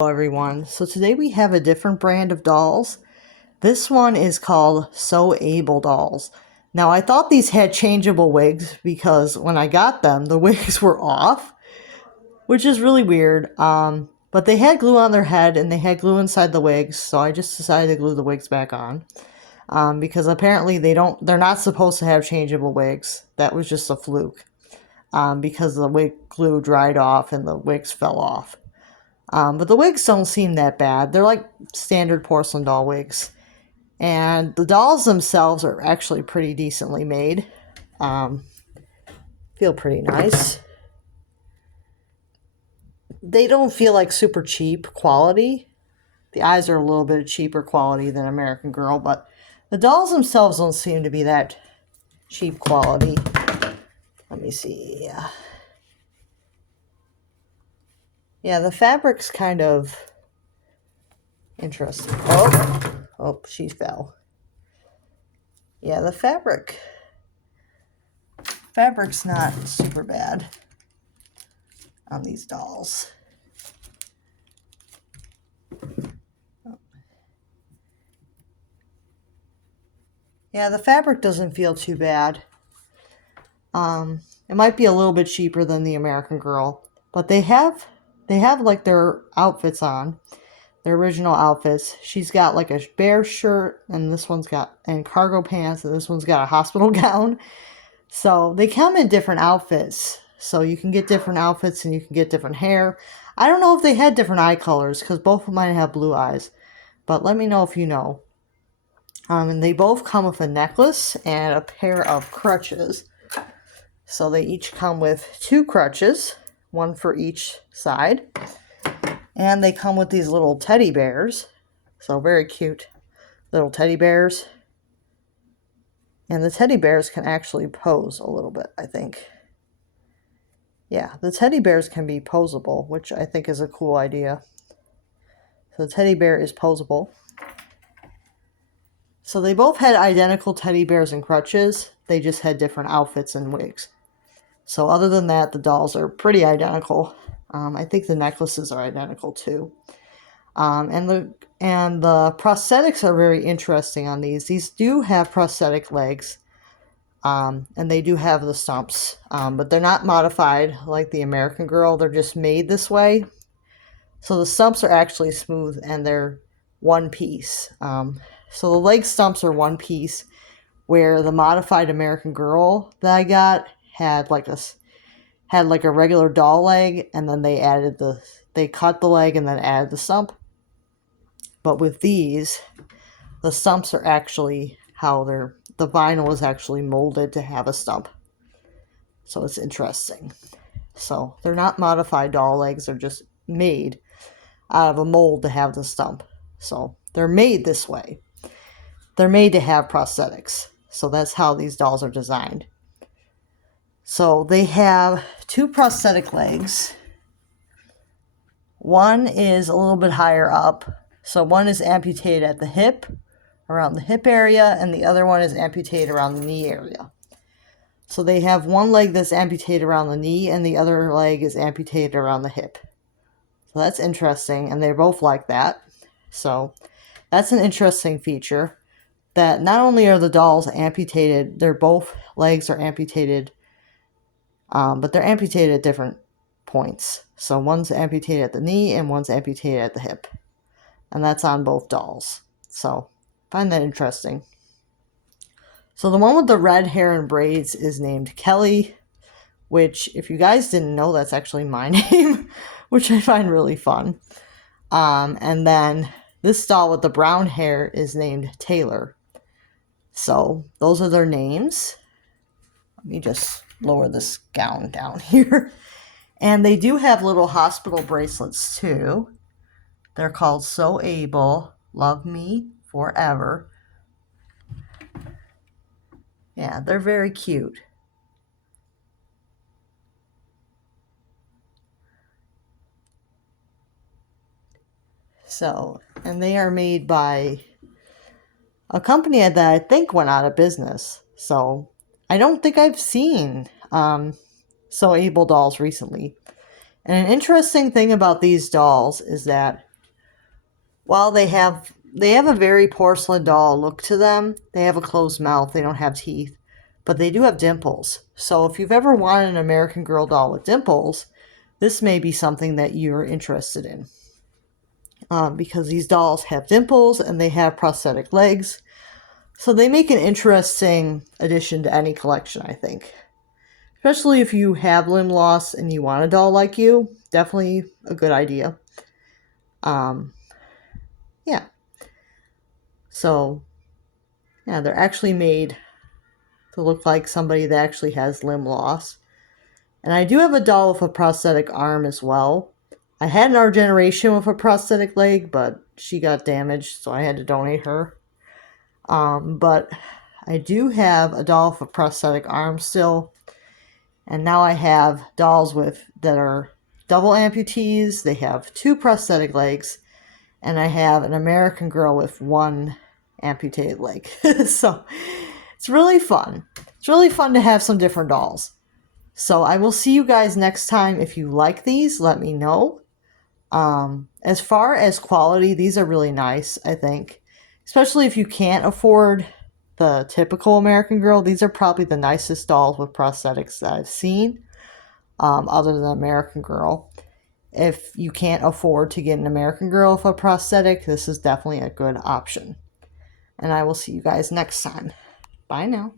Hello everyone. So today we have a different brand of dolls. This one is called So Able dolls. Now I thought these had changeable wigs because when I got them the wigs were off, which is really weird. But they had glue on their head and they had glue inside the wigs, so I just decided to glue the wigs back on. Because apparently they're not supposed to have changeable wigs. That was just a fluke. Because the wig glue dried off and the wigs fell off. But the wigs don't seem that bad. They're like standard porcelain doll wigs. And the dolls themselves are actually pretty decently made. Feel pretty nice. They don't feel like super cheap quality. The eyes are a little bit cheaper quality than American Girl, but the dolls themselves don't seem to be that cheap quality. Let me see. Yeah, the fabric's kind of interesting. Oh, she fell. Yeah, the fabric's not super bad on these dolls. Yeah, the fabric doesn't feel too bad. It might be a little bit cheaper than the American Girl, but they have like their outfits on, their original outfits. She's got like a bear shirt, and this one's got cargo pants, and this one's got a hospital gown. So they come in different outfits. So you can get different outfits and you can get different hair. I don't know if they had different eye colors because both of mine have blue eyes, but let me know if you know. And they both come with a necklace and a pair of crutches. So they each come with 2 crutches, one for each side. And they come with these little teddy bears. So very cute little teddy bears. And the teddy bears can actually pose a little bit, I think. Yeah, the teddy bears can be posable, which I think is a cool idea. So the teddy bear is posable. So they both had identical teddy bears and crutches. They just had different outfits and wigs. So other than that, the dolls are pretty identical. I think the necklaces are identical too. And the prosthetics are very interesting on these. These do have prosthetic legs. And they do have the stumps. But they're not modified like the American Girl. They're just made this way. So the stumps are actually smooth and they're one piece. So the leg stumps are one piece, where the modified American Girl that I got had like a regular doll leg, and then they cut the leg and then added the stump. But with these, the stumps are actually the vinyl is actually molded to have a stump. So it's interesting. So they're not modified doll legs, they're just made out of a mold to have the stump. So they're made this way. They're made to have prosthetics. So that's how these dolls are designed. So they have 2 prosthetic legs. One is a little bit higher up. So one is amputated at the hip, around the hip area, and the other one is amputated around the knee area. So they have one leg that's amputated around the knee, and the other leg is amputated around the hip. So that's interesting, and they're both like that. So that's an interesting feature, that not only are the dolls amputated, their both legs are amputated, but they're amputated at different points. So one's amputated at the knee and one's amputated at the hip. And that's on both dolls. So find that interesting. So the one with the red hair and braids is named Kelly, which, if you guys didn't know, that's actually my name, which I find really fun. And then this doll with the brown hair is named Taylor. So those are their names. Let me just lower this gown down here. And they do have little hospital bracelets too. They're called So Able, Love Me Forever. Yeah, they're very cute. So, and they are made by a company that I think went out of business. So I don't think I've seen So Able dolls recently. And an interesting thing about these dolls is that While they have a very porcelain doll look to them. They have a closed mouth. They don't have teeth, but they do have dimples. So if you've ever wanted an American Girl doll with dimples, this may be something that you're interested in. Because these dolls have dimples and they have prosthetic legs. So they make an interesting addition to any collection, I think. Especially if you have limb loss and you want a doll like you. Definitely a good idea. Yeah. So, yeah, they're actually made to look like somebody that actually has limb loss. And I do have a doll with a prosthetic arm as well. I had an our generation with a prosthetic leg, but she got damaged, so I had to donate her. But I do have a doll with a prosthetic arm still. And now I have dolls that are double amputees. They have 2 prosthetic legs. And I have an American Girl with 1 amputated leg. So it's really fun. It's really fun to have some different dolls. So I will see you guys next time. If you like these, let me know. As far as quality, these are really nice, I think. Especially if you can't afford the typical American Girl. These are probably the nicest dolls with prosthetics that I've seen, other than American Girl. If you can't afford to get an American Girl with a prosthetic, this is definitely a good option. And I will see you guys next time. Bye now.